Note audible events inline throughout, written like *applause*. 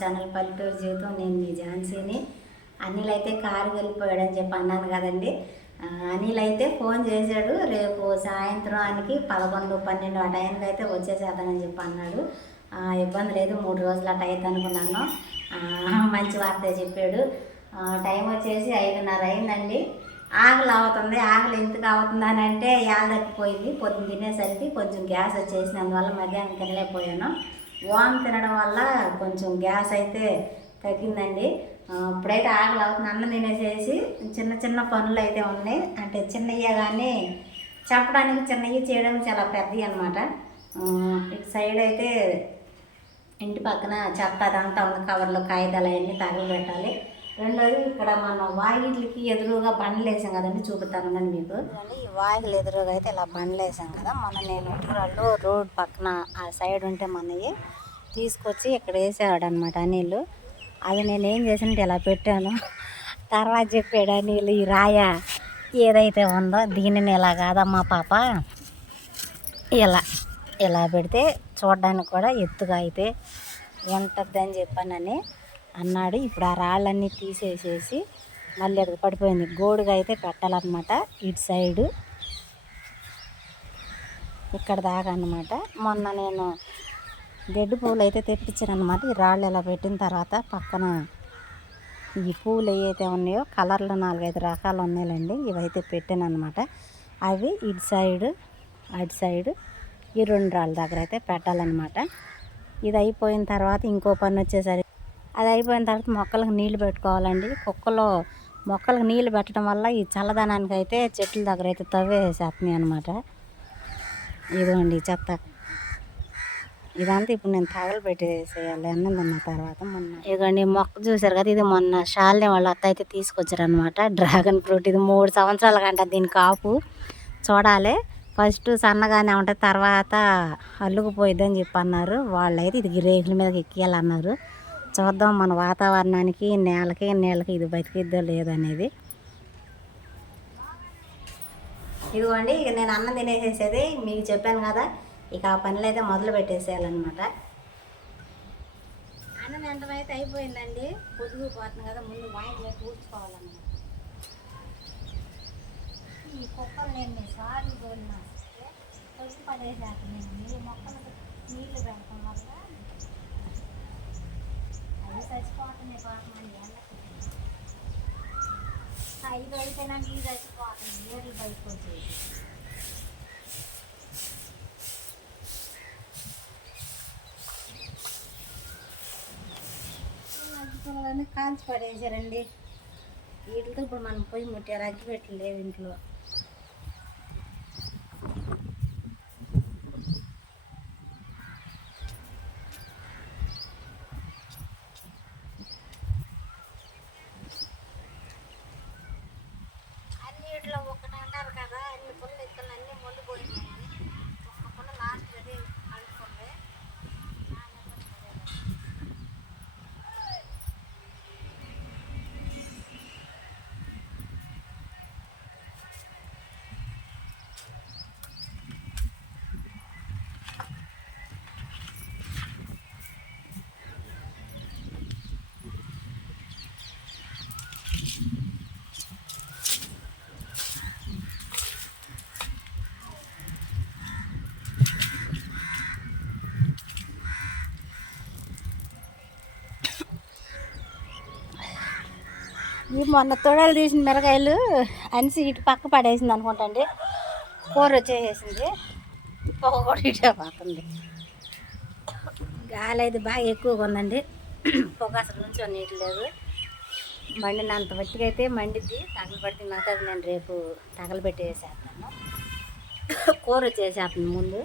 Channel పల్లెటూరు జీవితం నేను మీ ఝాన్సీని. అనిల్ అయితే కారు వెళ్ళిపోయాడని చెప్పి అన్నాను కదండి. అనిల్ అయితే ఫోన్ చేశాడు రేపు సాయంత్రానికి పదకొండు పన్నెండు ఆ టైంకి అయితే వచ్చేసేద్దానని చెప్పి అన్నాడు. ఇబ్బంది లేదు మూడు రోజులు అట్ అయితే అనుకున్నాను. మంచి వార్త చెప్పాడు. టైం వచ్చేసి ఐదున్నర అయిందండి ఆకలి అవుతుంది ఆకలి ఎందుకు అవుతుంది అని అంటే యాద పొద్దున్న తినేసరికి కొంచెం గ్యాస్ వచ్చేసినందువల్ల మధ్యాహ్నం తినలేకపోయాను. వామ్ తినడం వల్ల కొంచెం గ్యాస్ అయితే తగ్గిందండి. ఇప్పుడైతే ఆకలి అవుతుంది. అన్నం తినేసేసి చిన్న చిన్న పనులు అయితే ఉన్నాయి. అంటే చిన్నయ్య కానీ చెప్పడానికి చిన్నవి చేయడం చాలా పెద్దవి అనమాట ఇటు సైడ్ అయితే ఇంటి పక్కన చెత్త అదంతా ఉన్న కవర్లో కాగితాలు అవన్నీ తగలబెట్టాలి. రెండోది ఇక్కడ మనం వాగిట్లకి ఎదురుగా బండ్లు వేసాం కదండి చూపుతాను నేను మీకు. ఈ వాగిలు ఎదురుగా అయితే ఇలా బండ్లు వేసాం కదా మొన్న నేను వాళ్ళు రోడ్ పక్కన ఆ సైడ్ ఉంటే మనవి తీసుకొచ్చి ఇక్కడ వేసాడు అనమాట అనిల్ అది నేను ఏం చేసినట్టు ఇలా పెట్టాను. తర్వాత చెప్పాడు అనిల్ ఈ రాయ ఏదైతే ఉందో దీనిని ఇలా కాదమ్మా పాప. ఇలా ఇలా పెడితే చూడడానికి కూడా ఎత్తుగా అయితే ఉంటుంది అని చెప్పానని అన్నాడు. ఇప్పుడు ఆ రాళ్ళన్నీ తీసేసేసి మళ్ళీ అది పడిపోయింది. గోడుగా అయితే పెట్టాలన్నమాట ఇటు సైడు. ఇక్కడ దాకా అనమాట మొన్న నేను గడ్డి పూలు అయితే తెప్పించాను అనమాట ఈ రాళ్ళు ఇలా పెట్టిన తర్వాత పక్కన ఈ పూలు ఏవైతే ఉన్నాయో కలర్లు నాలుగైదు రకాలు ఉన్నాయండి ఇవైతే పెట్టాను అనమాట అవి ఇటు సైడు అటు సైడు ఈ రెండు రాళ్ళ దగ్గర అయితే పెట్టాలన్నమాట. ఇది అయిపోయిన తర్వాత ఇంకో పని వచ్చేసరికి అది అయిపోయిన తర్వాత మొక్కలకు నీళ్ళు పెట్టుకోవాలండి. కుక్కలో మొక్కలకు నీళ్ళు పెట్టడం వల్ల ఈ చల్లదనానికి అయితే చెట్ల దగ్గర అయితే తవ్వేసేస్తున్నాయి అనమాట ఇదిగోండి ఈ చెత్త. ఇదంతా ఇప్పుడు నేను తగలు పెట్టేసేయాలి అన్నం తిన్న తర్వాత మొన్న. ఇదిగోండి మొక్క చూసారు కదా ఇది మొన్న షాల్ని వాళ్ళ అత్త అయితే తీసుకొచ్చారనమాట డ్రాగన్ ఫ్రూట్. ఇది మూడు సంవత్సరాల కంట దీని కాపు. చూడాలి. ఫస్ట్ సన్నగానే ఉంటుంది తర్వాత అల్లుకుపోయిద్దని చెప్పి అన్నారు వాళ్ళైతే ఇది రేకుల మీదకి ఎక్కియాలన్నారు. చూద్దాం మన వాతావరణానికి నేలకి నీళ్ళకి ఇది బతికిద్దో లేదనేది ఇదిగోండి ఇక నేను అన్నం తినేసేసేది మీకు చెప్పాను కదా ఇక ఆ పనులు అయితే మొదలు పెట్టేసేయాలన్నమాట. అన్నం ఎంతమైతే అయిపోయిందండి. పొద్దుగు పోతుంది కదా ముందు వాయిట్లో కూర్చుకోవాలన్నమాట. ఈ కుక్కలు నేను సార్లు తోలినా తొలి పడేసాక నేను మీ మొక్కలకు నీళ్ళు పెడతాను వల్ల అవి చచ్చిపోతున్నాయి పాపం అండి ఎండకి ఐదు అయిపోయినా నీళ్ళు అయిపోతుంది నీళ్ళు బయటకు వచ్చేది అగ్గిపుల్లలన్నీ కాల్చి పడేసారండి. వీటితో ఇప్పుడు మనం పోయి ముట్టారు అగ్గి పెట్టలేవు ఇంట్లో అన్నిట్లో ఒకటి అంటారు కదా అన్ని పుల్ల ఇక్కడ అన్ని మొండిపోయినాయండి ఒక్క పుల్ల లాస్ట్ అది అనుకోండి ఈ మొన్న తొడలు తీసిన మిరకాయలు అనిసి ఇటు పక్క పడేసింది అనుకుంటండి. కూర వచ్చేసింది పొగ కూడా ఇటే పోతుంది. గాలి అయితే బాగా ఎక్కువగా ఉందండి. పొగ అసలు నుంచి నీటి లేదు. మండినంత వట్టిగా అయితే మండిద్ది. తగలబెట్టి నాకు అది నేను రేపు తగలబెట్టేసేస్తాను. కూర వచ్చేసేస్తాను ముందు.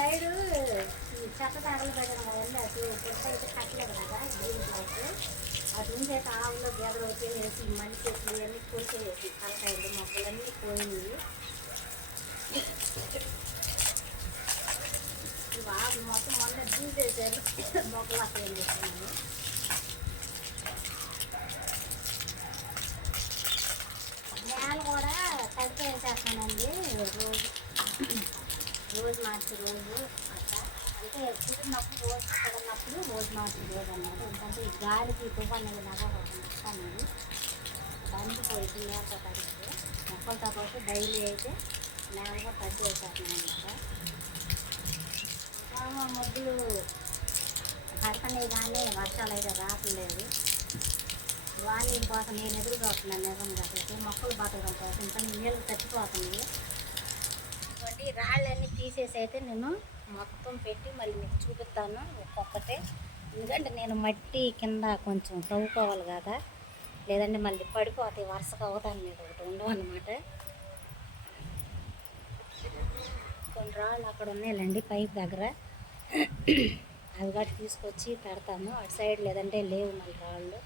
సైడు చెత్త తగలు పెట్టడం కదండి అటు పొట్ట అయితే కట్టలేదు కదా గ్రీన్ క్లాత్ అటు నుంచి అయితే ఆవులో గేదలు వచ్చేసి మళ్ళీ చెట్లు అన్నీ కోసేసి తలకాయలు మొక్కలన్నీ పోయినాయి ఆకులు మొత్తం మొన్న దూసేసారు మొక్కలు అక్కడ చేస్తున్నాను నేల కూడా కలిపి వేసేస్తానండి రోజు రోజు మార్చి రోజు అట్లా. అంటే ఎప్పుడున్నప్పుడు రోజు కుదిరినప్పుడు రోజు మార్చి రోజు అన్నమాట. ఎందుకంటే ఈ గాలికి తుఫాన్ అనేది నవ్వకుండా బండి పోయి నేలతో తడిస్తే మొక్కలతో పాటు డైలీ అయితే నేల కూడా తడి వేసేస్తున్నాను అనమాట మొద్దులు పడుతున్నాయి కానీ వర్షాలు అయితే రావట్లేదు. వాళ్ళ కోసం నేను ఎదురు చూస్తున్నాను నిజం కాబట్టి మొక్కలు బతకడం కోసం. ఇంకా నీళ్ళు చచ్చిపోతుంది రాళ్ళు తీసేసి అయితే నేను మొత్తం పెట్టి మళ్ళీ మీకు చూపిస్తాను ఒక్కొక్కటే. ఎందుకంటే నేను మట్టి కింద కొంచెం తవ్వుకోవాలి కదా. లేదంటే మళ్ళీ పడిపోతాయి వరుసగా అవతాను మీద ఒకటి ఉండవు అనమాట కొన్ని రాళ్ళు అక్కడ ఉన్నాయండి పైప్ దగ్గర. అవి కూడా తీసుకొచ్చి పెడతాను. అటు సైడ్ లేదంటే లేవు మళ్ళీ రాళ్ళు.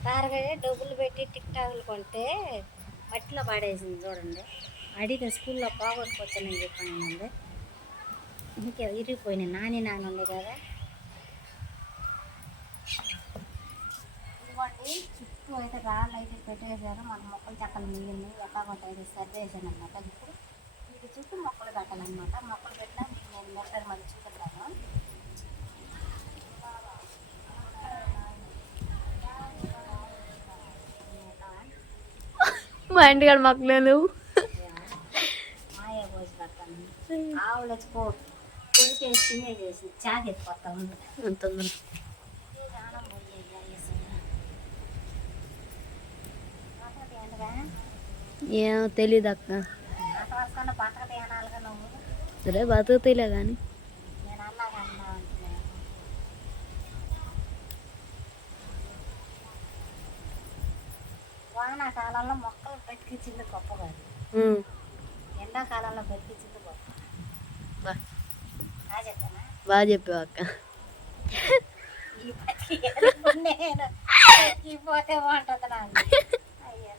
సితారగా డబ్బులు పెట్టి టిక్ టాక్లు కొంటే మట్టిలో పాడేసింది చూడండి. అడిగితే స్కూల్లో పోగొట్టుకొచ్చానని చెప్పాను అండి ఇంకే ఇరిగిపోయినాయి నాని నాన్న ఉంది కదా. ఇదిగోండి చుట్టూ అయితే రాళ్ళు అయితే పెట్టేశారు. మన మొక్కలు చెక్కలు మిగిలింది. ఎట్లా అయితే సర్దేశాను అనమాట ఇప్పుడు ఇది చుట్టూ మొక్కలు పెట్టాలన్నమాట మొక్కలు పెట్టినా నేను మొక్కలు మళ్ళీ చూపిస్తాను మా ఇంటికాడ మొక్కలేదు మాయ పోసి పెడతాను ఆవులు వచ్చి పో కొరికేసి తినేసేసి చాక్ ఎత్తిపోతా ఉంది అంత ఉంది. ప్రాణం పోయేది అయ్యేసి. బతకదు ఏంటగా? ఏమో తెలీదు అక్క నువ్వు సరే బతుకుతాయిలే కానీ వానాకాలంలో మొక్కలు బతికించింది గొప్ప కాదు ఎండాకాలంలో బతికించింది గొప్ప. బాగా చెప్పావు అక్క.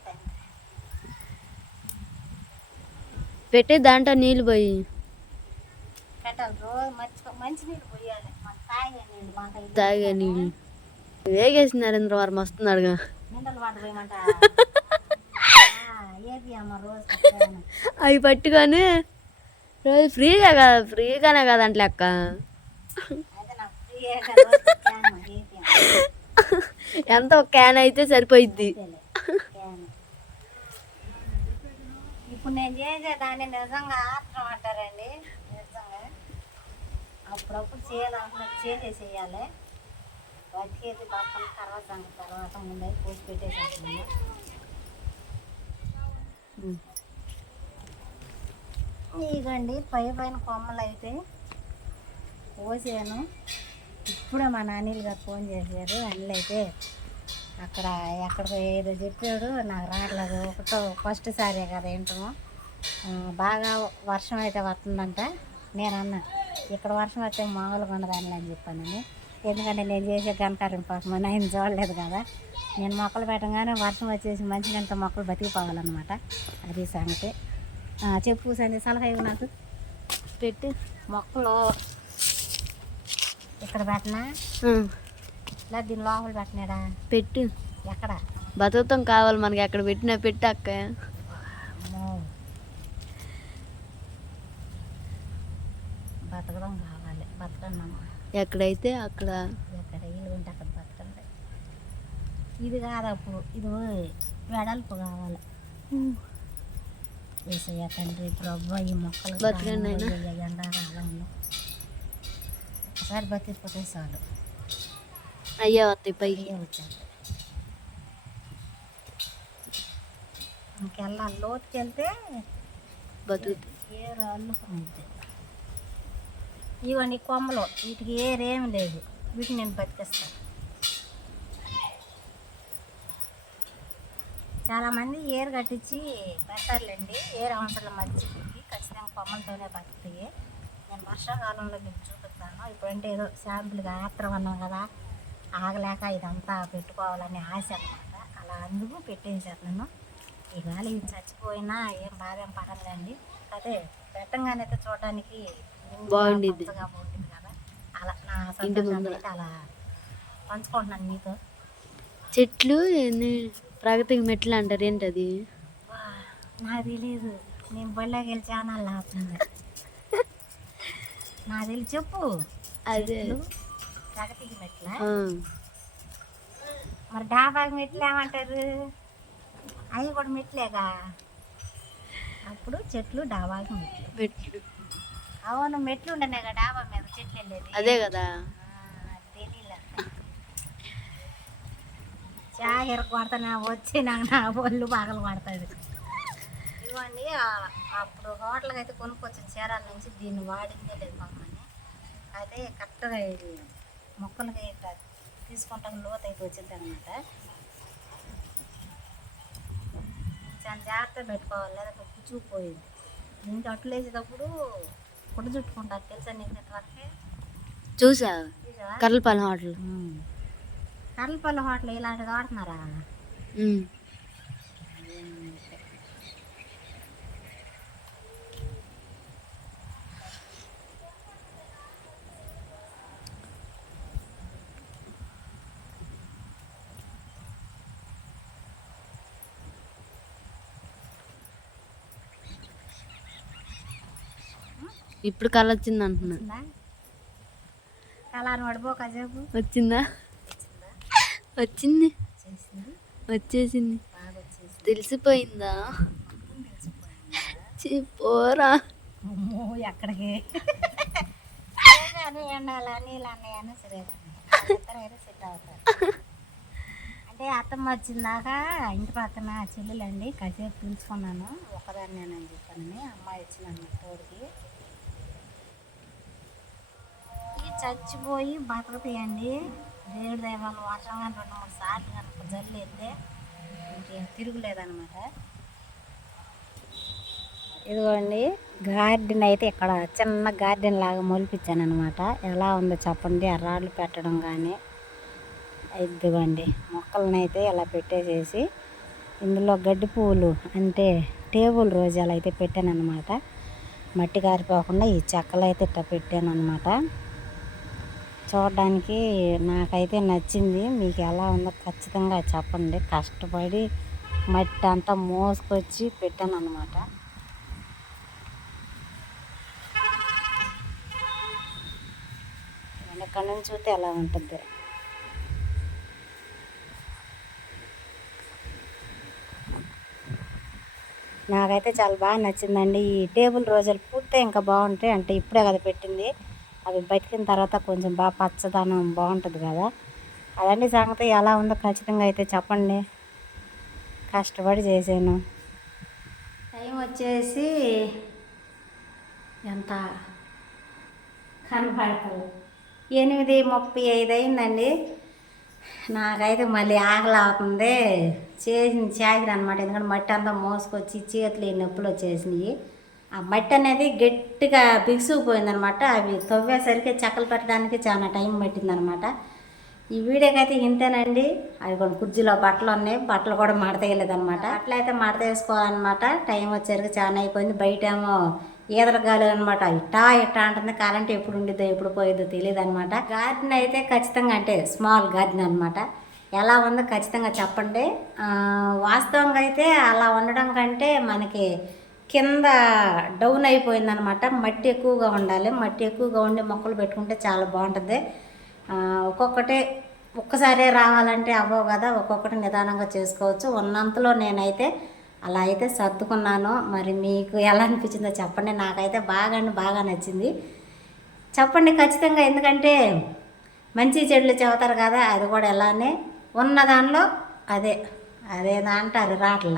తండ్రి. పెట్టి దాంట్లో నీళ్ళు పోయి. తాగే నీళ్ళు వేగేసి నరేంద్ర వారం వస్తున్నాడుగా. *laughs* అవి పట్టుకొని రోజు ఫ్రీగా కదా ఫ్రీగానే కదా అంటే అక్క ఎంత ఒక క్యాన్ అయితే సరిపోయిద్ది. ఇప్పుడు నేను చేసేదాన్ని నిజంగా ఆత్రం అంటారండి నిజంగా. అప్పుడప్పుడు చేయాలనుకున్నది చేసేసేయాలి బతికేది బట్టలు తర్వాత సంగతి తర్వాత ముందే పోసి పెట్టేసేస్తున్నాను ఇదిగండి పై పైన కొమ్మలు అయితే కోసాను ఇప్పుడే మా నాన్నీలు గారు ఫోన్ చేశారు అన్నీ అయితే అక్కడ ఎక్కడికో ఏదో చెప్పాడు నాకు రావట్లేదు ఒకటో ఫస్ట్ సారే కదా ఏంటో. బాగా వర్షం అయితే వస్తుందంట నేను అన్నా ఇక్కడ వర్షం వస్తే మామూలుగా ఉండదని అని చెప్పానని ఎందుకంటే నేను చేసే కనకారం పాపం మా నాయన చూడలేదు కదా. నేను మొక్కలు పెట్టగానే వర్షం వచ్చేసి మంచిగా మొక్కలు బతికిపోవాలన్నమాట. అది సంగతి. చెప్పు సంది సలహా ఇవ్వు నాకు. పెట్టి. మొక్కలు ఇక్కడ పెట్టనా? లేదా దీని లోపల పెట్టినాడా? పెట్టు. ఎక్కడ? బతుకుతాం కావాలి మనకి. ఎక్కడ పెట్టినా పెట్టి అక్క అమ్మో. బతకడం కావాలి బతకండి అమ్మ ఎక్కడైతే అక్కడ ఎక్కడ ఇల్లు ఉంటే అక్కడ బతకండి. ఇది కాదు అప్పుడు ఇది వెడల్పు కావాలి. వేసయ్య తండ్రి ప్రభు ఈ మొక్కలు బతకండి. ఎండాకాలంలో. ఒకసారి బతికిపోతే చాలు. అయ్యా వస్తాయి పైకి. ఇవే వచ్చాయి ఇంకెళ్ళాలి. లోతుకి వెళ్తే బతుకుతాయి ఏ రాళ్ళు ఉంటాయి ఇవన్నీ కొమ్మలు వీటికి ఏరేమి లేదు. వీటిని నేను బతికేస్తాను చాలామంది ఏరు కట్టించి పెడతారులేండి. ఏరు అవసరం మధ్యకి ఖచ్చితంగా కొమ్మలతోనే బతుకుతాయి నేను వర్షాకాలంలో మీకు చూపిస్తాను. ఇప్పుడంటే ఏదో శాంపుల్గా ఆత్రం అన్నాం కదా ఆగలేక ఇదంతా పెట్టుకోవాలని ఆశ అనమాట అలా అందుకు పెట్టేసాను ఇవాళ ఇవి చచ్చిపోయినా ఏం బాధ ఏం పడలేదండి అదే పెట్టంగానైతే చూడడానికి బాగుండిద్ది. అలా నా ఇంటి ముందర. అలా పంచుకుంటున్నాను మీతో చెట్లు ప్రగతికి మెట్లు అంటారు ఏంటది నాకు తెలియదు నేను బళ్ళకి వెళ్ళి చాలా లాపుతుంది *laughs* నాకు తెలియదు చెప్పు. అదే. ప్రగతికి మెట్ల? మరి డాబాకి మెట్లు ఏమంటారు? అవి కూడా మెట్లేగా? అప్పుడు చెట్లు డాబాకి మెట్లు. మెట్లు. అవును మెట్లు ఉండనే కదా డాబా మీద చెట్లు వెళ్ళేది అదే కదా. తెలియలే చాగర కొడతానే వచ్చి నాకు నా ఒళ్ళు పగలు పడుతుంది. ఇవ్వండి అప్పుడు హోటల్కి అయితే కొనుక్కొచ్చిన చీరాల నుంచి దీన్ని వాడిందే లేదు మమ్మల్ని అయితే కరెక్ట్గా ఇది మొక్కలకి తీసుకుంటాం లోతు అయితే వచ్చింది అనమాట చాలా జాగ్రత్తగా పెట్టుకోవాలి లేదా పుచ్చుకుపోయింది దీనికి అట్లు వేసేటప్పుడు కుడి చుట్టుకుంటారు తెలుసా నీకు ఇంతవరకే చూసా చూసావా? కర్లపాలెం హోటల్. ఉమ్. కర్లపల్లి హోటల్ ఇలాంటిది వాడుతున్నారా? ఇప్పుడు కళ వచ్చింది అంటున్నా. వచ్చిందా? వచ్చిందా? వచ్చింది. చేసింది వచ్చేసింది. తెలిసిపోయిందా? పోరా. అమ్మో ఎక్కడికి? అంటే అత్తమ్మ వచ్చిందాక ఇంటి పక్కన చెల్లెలండి కాసేపు పిలుచుకున్నాను. ఒక్కదాన్ని నేను చెప్పానని. అమ్మాయి వచ్చిందన్న తోడికి ఇవి చచ్చిపోయి బతుకుతాయండి. దేవుడి దైవాలు వర్షం కానీ రెండు మూడు సార్లు కనుక జల్లు అయితే ఇంకేం తిరుగులేదనమాట ఇదిగోండి గార్డెన్ అయితే ఇక్కడ చిన్న గార్డెన్ లాగా మొలిపించాను అనమాట ఎలా ఉందో చెప్పండి ఆ రాళ్ళు పెట్టడం కానీ ఇదిగోండి మొక్కలను అయితే ఇలా పెట్టేసేసి ఇందులో గడ్డి పువ్వులు అంటే టేబుల్ రోజాలు అయితే పెట్టాను అనమాట మట్టి కారిపోకుండా ఈ చెక్కలు అయితే ఇట్లా పెట్టాను అనమాట చూడడానికి నాకైతే నచ్చింది. మీకు ఎలా ఉందో ఖచ్చితంగా చెప్పండి. కష్టపడి మట్టి అంతా మోసుకొచ్చి పెట్టాను అనమాట ఇక్కడ నుంచి చూస్తే ఎలా ఉంటుంది. నాకైతే చాలా బాగా నచ్చిందండి. ఈ టేబుల్ రోజులు పూర్తి ఇంకా బాగుంటాయి అంటే ఇప్పుడే కదా పెట్టింది. అవి బతికిన తర్వాత కొంచెం బాగా పచ్చదనం బాగుంటుంది కదా. అదండి సంగతి ఎలా ఉందో ఖచ్చితంగా అయితే చెప్పండి. కష్టపడి చేసాను టైం వచ్చేసి ఎంత? కనపడతారు ఎనిమిది ముప్పై ఐదు అయిందండి. నాకైతే మళ్ళీ ఆకలి అవుతుంది. చేసిన చాకిరి అనమాట ఎందుకంటే మట్టి అంతా మోసుకొచ్చి చేతులు ఈ నొప్పులు వచ్చేసినాయి. ఆ మట్టి అనేది గట్టిగా బిగుసుకుపోయిందనమాట. అవి తవ్వేసరికి చెక్కలు పెట్టడానికి చాలా టైం పట్టిందనమాట. ఈ వీడియోకైతే ఇంతేనండి. అవి కొన్ని కుర్జీలో బట్టలు ఉన్నాయి. బట్టలు కూడా మడతేయలేదనమాట బట్టలు అయితే మడతేసుకోవాలన్నమాట టైం వచ్చేసరికి చాలా అయిపోయింది. బయట ఏమో ఈదర గాలి అనమాట. ఇట్టా ఇట్టా అంటుంది. కరెంట్ ఎప్పుడు ఉండిద్దో ఎప్పుడు పోయిద్దో తెలియదు అనమాట గార్డెన్ అయితే ఖచ్చితంగా అంటే స్మాల్ గార్డెన్ అనమాట. ఎలా ఉందో ఖచ్చితంగా చెప్పండి. వాస్తవంగా అయితే అలా ఉండడం కంటే మనకి కింద డౌన్ అయిపోయిందనమాట. మట్టి ఎక్కువగా ఉండాలి. మట్టి ఎక్కువగా ఉండి మొక్కలు పెట్టుకుంటే చాలా బాగుంటుంది. ఒక్కొక్కటే ఒక్కొక్కటి ఒక్కసారే రావాలంటే అవ్వవు కదా. ఒక్కొక్కటి నిదానంగా చేసుకోవచ్చు. ఉన్నంతలో నేనైతే అలా అయితే సర్దుకున్నాను. మరి మీకు ఎలా అనిపించిందో చెప్పండి. నాకైతే బాగా బాగా నచ్చింది. చెప్పండి ఖచ్చితంగా. ఎందుకంటే మంచి చెడులు చెబుతారు కదా. అది కూడా ఎలానే ఉన్న దానిలో అదే అదే అంటారు రాట్ల.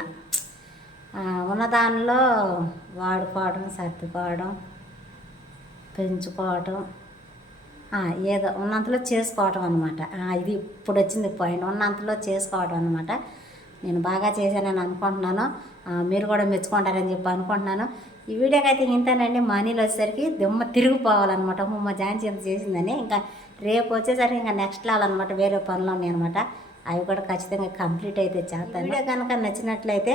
ఉన్నదానిలో వాడుకోవడం సర్దుకోవడం పెంచుకోవడం ఏదో ఉన్నంతలో చేసుకోవటం అనమాట ఇది ఇప్పుడు వచ్చింది పాయింట్ ఉన్నంతలో చేసుకోవడం అనమాట నేను బాగా చేశానని అనుకుంటున్నాను. మీరు కూడా మెచ్చుకుంటారని చెప్పి అనుకుంటున్నాను. ఈ వీడియోకి అయితే ఇంతేనండి. మనీలు వచ్చేసరికి దిమ్మ తిరిగిపోవాలన్నమాట. అమ్మ మా ఝాన్సీ ఎంత చేసిందని. ఇంకా రేపు వచ్చేసరికి ఇంకా నెక్స్ట్ లాలన్నమాట వేరే పనులు ఉన్నాయి అనమాట అవి కూడా ఖచ్చితంగా కంప్లీట్ అయితే చేస్తాను. వీడియో కనుక నచ్చినట్లయితే